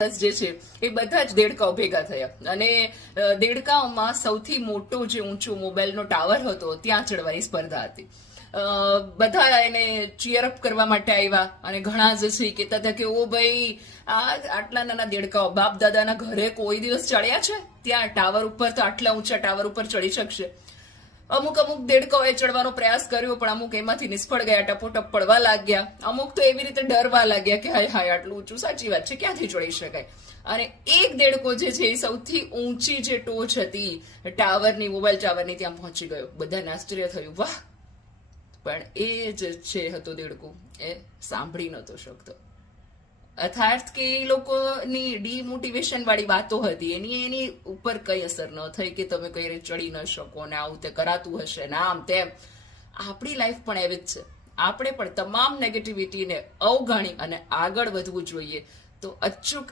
જે છે એ બધા જ દેડકાઓ ભેગા થયા અને દેડકાઓમાં સૌથી મોટો જે ઊંચો મોબાઈલનો ટાવર હતો ત્યાં ચડવાની સ્પર્ધા હતી. બધા એને ચીયરઅપ કરવા માટે આવ્યા અને ઘણા જ છે કહેતા હતા કે ઓ ભાઈ આટલા નાના દેડકાઓ બાપ દાદાના ઘરે કોઈ દિવસ ચડ્યા છે ત્યાં ટાવર ઉપર, તો આટલા ઊંચા ટાવર ઉપર ચડી શકશે. અમુક દેડકાઓએ ચડવાનો પ્રયાસ કર્યો પણ અમુક એમાંથી નિષ્ફળ ગયા, ટપોટપ પડવા લાગ્યા. અમુક તો એવી રીતે ડરવા લાગ્યા કે હાય હાય આટલું ઊંચું, સાચી વાત છે, ક્યાંથી ચડી શકાય. અને એક દેડકો જે છે એ સૌથી ઊંચી જે ટોચ હતી ટાવરની, મોબાઈલ ટાવરની, ત્યાં પહોંચી ગયો. બધાને આશ્ચર્ય થયું, વાહ. પણ એ જ છે હતો દેડકો, એ સાંભળી નતો શકતો. અર્થાત કે એ લોકોની ડીમોટિવેશન વાળી વાતો હતી, એની ઉપર કઈ અસર ન થઈ કે તમે કઈ રીતે ચડી ન શકો ને આવું તે કરાતું હશે ને આમ તેમ. આપણી લાઈફ પણ એવી જ છે. આપણે પણ તમામ નેગેટિવિટીને અવગણી અને આગળ વધવું જોઈએ. તો અચૂક